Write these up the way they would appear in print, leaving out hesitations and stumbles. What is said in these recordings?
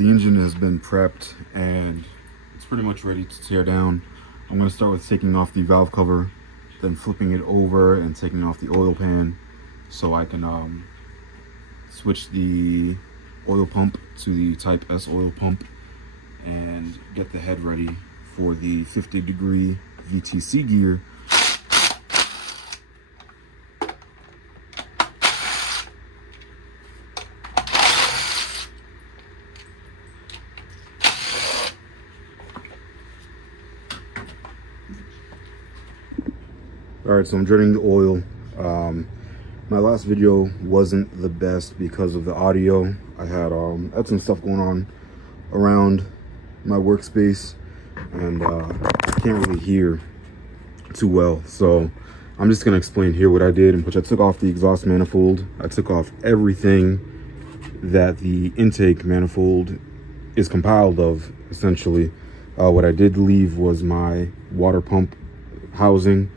The engine has been prepped and it's pretty much ready to tear down. I'm going to start with taking off the valve cover, then flipping it over and taking off the oil pan so I can switch the oil pump to the Type S oil pump and get the head ready for the 50-degree VTC gear. All right, so I'm draining the oil. My last video wasn't the best because of the audio. I had some stuff going on around my workspace, and I can't really hear too well. So I'm just gonna explain here what I did, in which I took off the exhaust manifold. I took off everything that the intake manifold is compiled of, essentially. What I did leave was my water pump housing,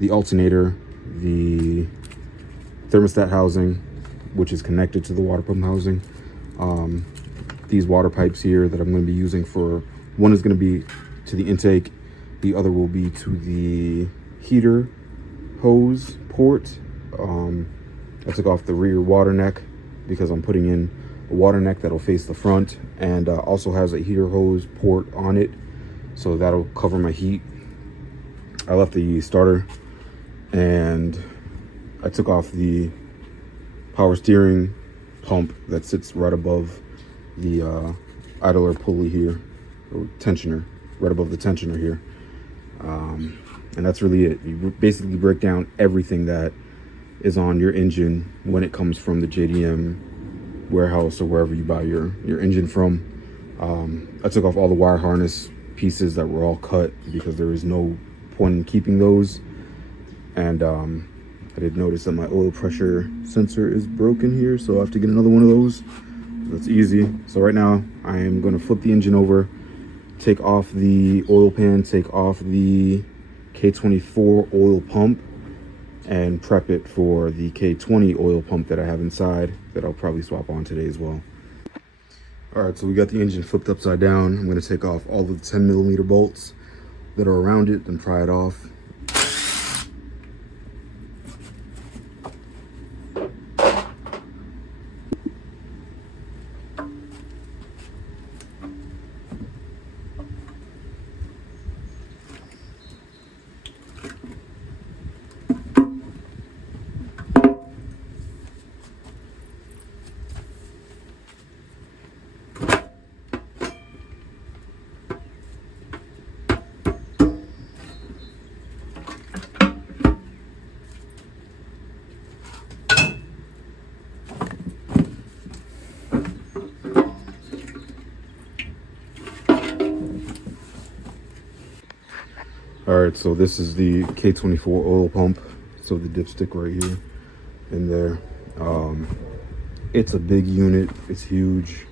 the alternator, the thermostat housing, which is connected to the water pump housing. These water pipes here that I'm going to be using for, one is going to be to the intake, the other will be to the heater hose port. I took off the rear water neck because I'm putting in a water neck that'll face the front, and also has a heater hose port on it, so that'll cover my heat. I left the starter, and I took off the power steering pump that sits right above the idler pulley here, or tensioner, right above the tensioner here. And that's really it. You basically break down everything that is on your engine when it comes from the JDM warehouse or wherever you buy your engine from. I took off all the wire harness pieces that were all cut because there is no point in keeping those. And I did notice that my oil pressure sensor is broken here, so I have to get another one of those. That's easy. So right now I am going to flip the engine over, take off the oil pan, take off the K24 oil pump, and prep it for the K20 oil pump that I have inside that I'll probably swap on today as well. All right, so we got the engine flipped upside down. I'm going to take off all of the 10mm bolts that are around it and pry it off. All right, so this is the K24 oil pump. So the dipstick right here in there. It's a big unit. It's huge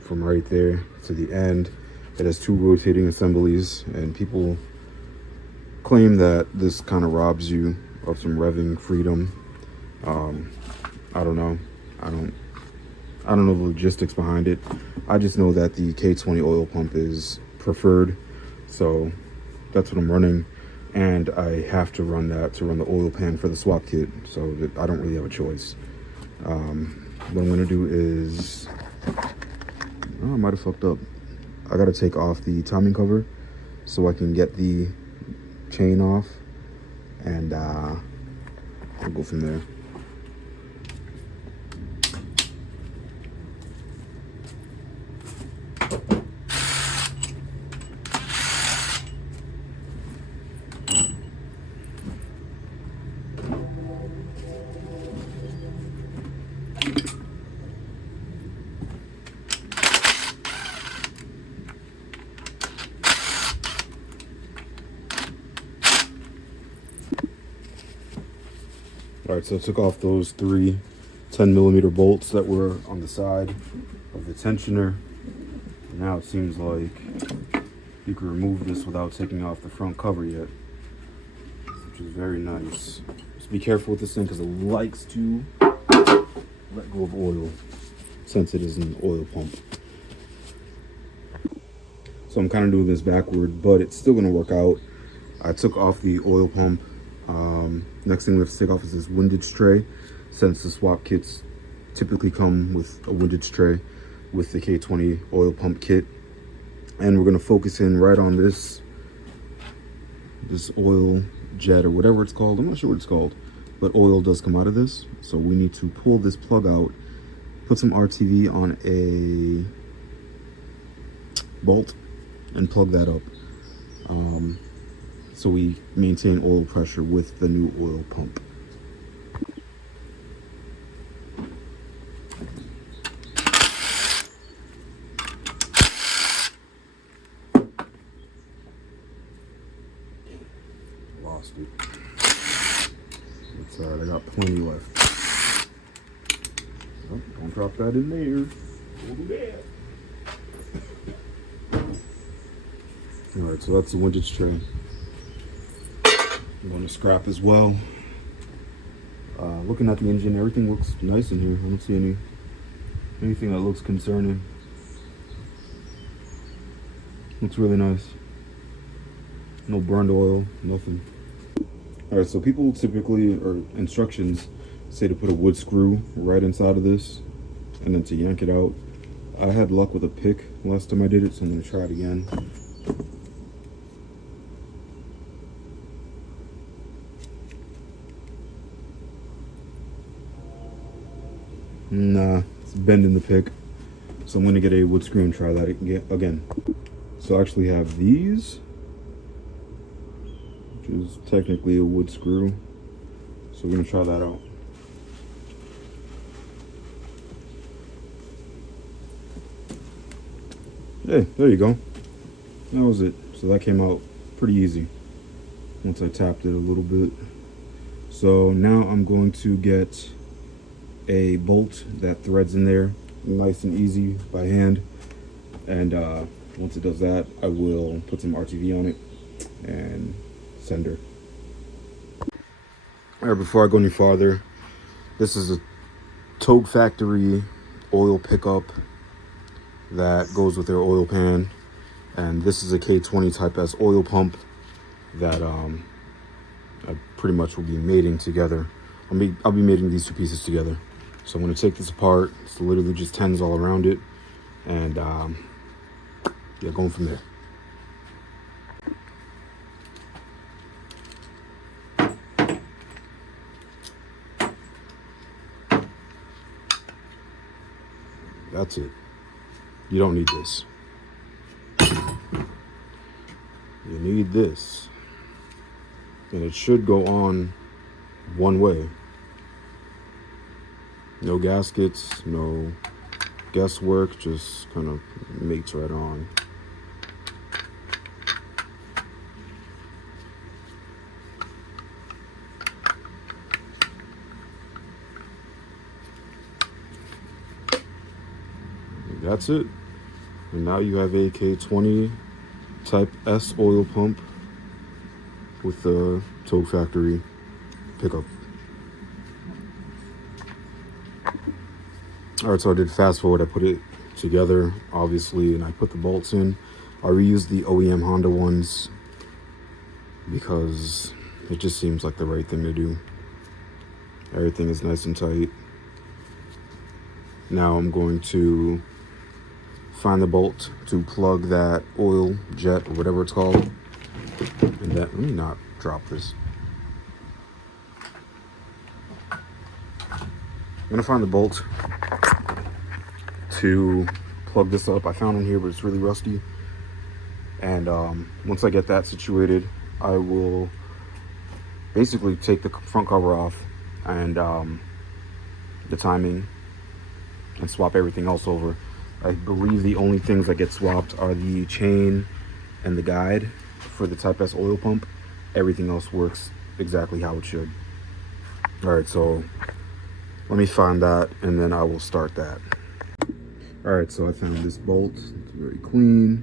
from right there to the end. It has 2 rotating assemblies, and people claim that this kind of robs you of some revving freedom. I don't know. I don't know the logistics behind it. I just know that the K20 oil pump is preferred, so that's what I'm running, and I have to run that to run the oil pan for the swap kit, so that I don't really have a choice. What I'm gonna do is, I might have fucked up. I gotta take off the timing cover so I can get the chain off, and I'll go from there. All right, so I took off those 3 10mm bolts that were on the side of the tensioner. Now it seems like you can remove this without taking off the front cover yet, which is very nice. Just be careful with this thing because it likes to let go of oil since it is an oil pump. So I'm kind of doing this backward, but it's still gonna work out. I took off the oil pump. Next thing we have to take off is this windage tray, since the swap kits typically come with a windage tray with the K20 oil pump kit. And we're gonna focus in right on this oil jet or whatever it's called. I'm not sure what it's called, but oil does come out of this. So we need to pull this plug out, put some RTV on a bolt and plug that up. So we maintain oil pressure with the new oil pump. Lost it. It's alright, I got plenty left. Oh, don't drop that in there. Don't do that. Alright, so that's the windage tray. I'm going to scrap as well. Looking at the engine, everything looks nice in here. I don't see anything that looks concerning. Looks really nice. No burned oil, nothing. Alright, so people typically, or instructions, say to put a wood screw right inside of this and then to yank it out. I had luck with a pick last time I did it, so I'm going to try it again. Nah, it's bending the pick. So I'm going to get a wood screw and try that again. So I actually have these, which is technically a wood screw. So we're going to try that out. Hey, there you go. That was it. So that came out pretty easy once I tapped it a little bit. So now I'm going to get a bolt that threads in there nice and easy by hand, and once it does that, I will put some RTV on it and send her. All right, before I go any farther, this is a Togue Factory oil pickup that goes with their oil pan, and this is a K20 Type S oil pump that I pretty much will be mating together. I'll be mating these two pieces together. So I'm going to take this apart. It's literally just tens all around it, and yeah, going from there. That's it. You don't need this. You need this. And it should go on one way. No gaskets, no guesswork, just kind of mates right on. That's it. And now you have a K20 Type S oil pump with the Togue Factory pickup. Alright, so I did fast forward. I put it together, obviously, and I put the bolts in. I reused the OEM Honda ones because it just seems like the right thing to do. Everything is nice and tight. Now I'm going to find the bolt to plug that oil jet or whatever it's called. And that, let me not drop this. I'm gonna find the bolt to plug this up. I found it here, but it's really rusty. And once I get that situated, I will basically take the front cover off and the timing and swap everything else over. I believe the only things that get swapped are the chain and the guide for the Type S oil pump. Everything else works exactly how it should. All right, so let me find that and then I will start that. All right, so I found this bolt. It's very clean.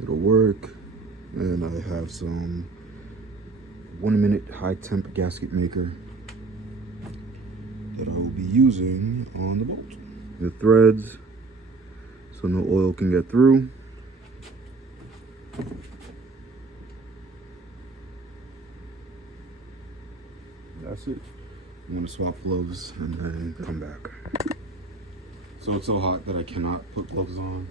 It'll work. And I have some 1 minute high temp gasket maker that I will be using on the bolt. The threads, so no oil can get through. fix it. I'm gonna swap gloves and then come back. So it's so hot that I cannot put gloves on.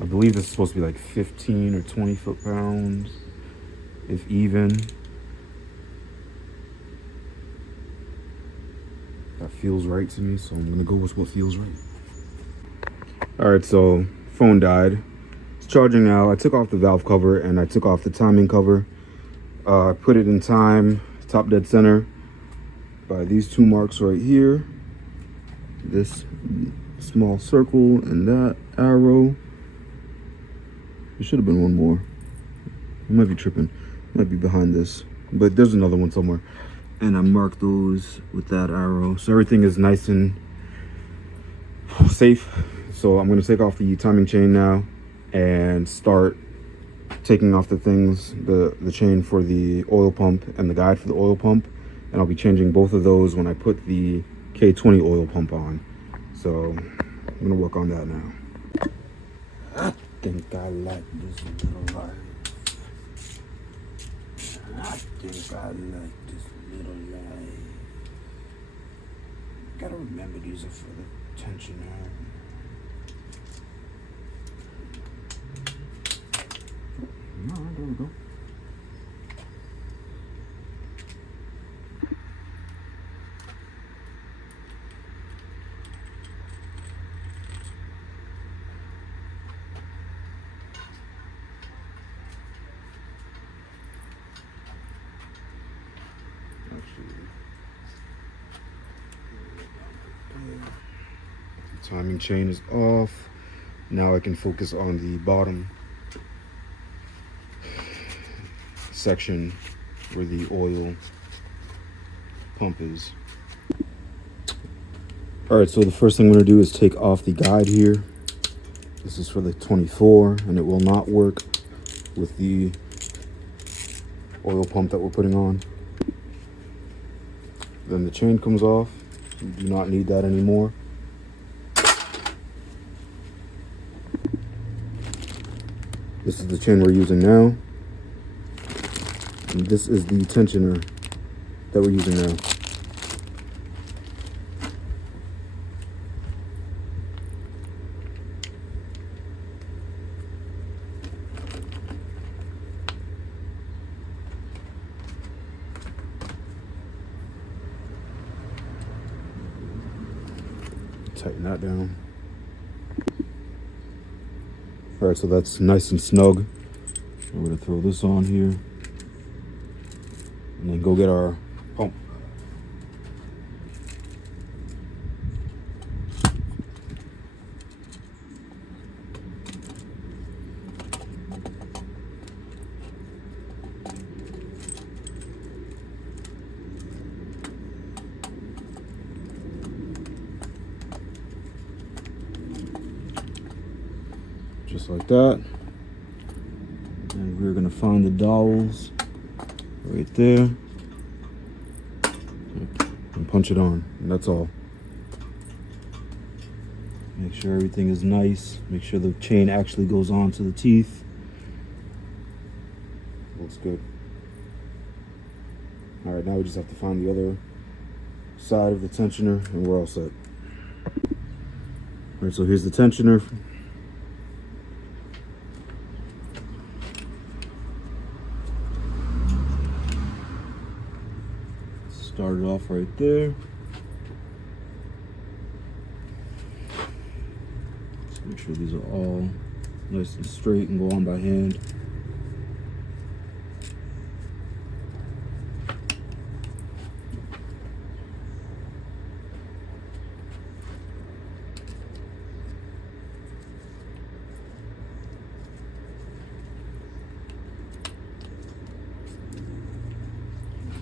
I believe this is supposed to be like 15 or 20 foot-pounds, if even. That feels right to me, so I'm gonna go with what feels right. All right, so phone died. It's charging now. I took off the valve cover and I took off the timing cover. I put it in time, top dead center, by these two marks right here. This small circle and that arrow. There should have been one more. I might be tripping. Might be behind this, but there's another one somewhere. And I marked those with that arrow, so everything is nice and safe. So I'm going to take off the timing chain now and start taking off the things, the chain for the oil pump and the guide for the oil pump, and I'll be changing both of those when I put the K20 oil pump on. So I'm going to work on that now. I think I like this little life. I think I like this little life. Gotta remember these are for the tensioner. Alright, there we go. The timing chain is off. Now I can focus on the bottom section where the oil pump is. All right, so the first thing I'm going to do is take off the guide here. This is for the 24, and it will not work with the oil pump that we're putting on. Then the chain comes off. We do not need that anymore. This is the chain we're using now. And this is the tensioner that we're using now. Tighten that down. All right, so that's nice and snug. We're gonna throw this on here and then go get our pump. Just like that. And we're gonna find the dowels right there and punch it on, and that's all. Make sure everything is nice. Make sure the chain actually goes on to the teeth. Looks good. All right, now we just have to find the other side of the tensioner and we're all set. All right, so here's the tensioner. Start it off right there. Just make sure these are all nice and straight and go on by hand.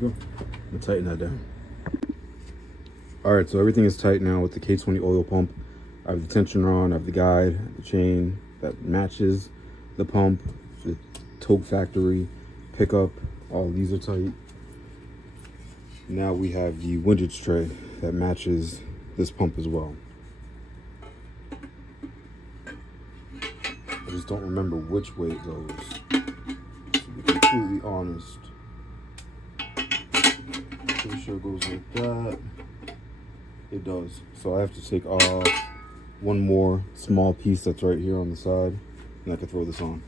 There we go. We'll tighten that down. All right, so everything is tight now with the K20 oil pump. I have the tensioner on, I have the guide, the chain that matches the pump, the Toke Factory pickup, all of these are tight. Now we have the windage tray that matches this pump as well. just don't remember which way it goes. To be completely honest. Pretty sure it goes like that. It does. So I have to take off one more small piece that's right here on the side, and I can throw this on.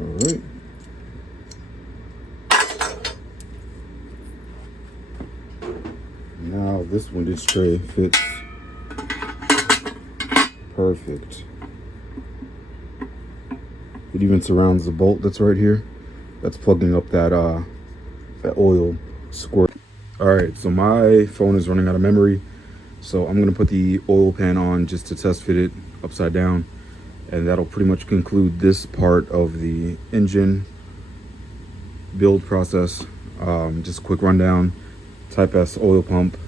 Alright. Now this windage tray fits perfect. It even surrounds the bolt that's right here. That's plugging up that oil squirt. Alright, so my phone is running out of memory. So I'm gonna put the oil pan on just to test fit it upside down. And that'll pretty much conclude this part of the engine build process. Just a quick rundown: Type S oil pump,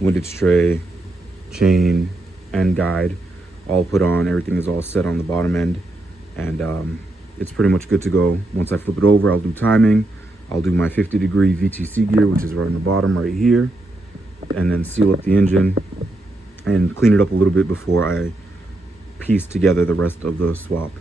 windage tray, chain, and guide all put on. Everything is all set on the bottom end, and it's pretty much good to go. Once I flip it over, I'll do timing. I'll do my 50-degree VTC gear, which is right on the bottom right here, and then seal up the engine and clean it up a little bit before I piece together the rest of the swap.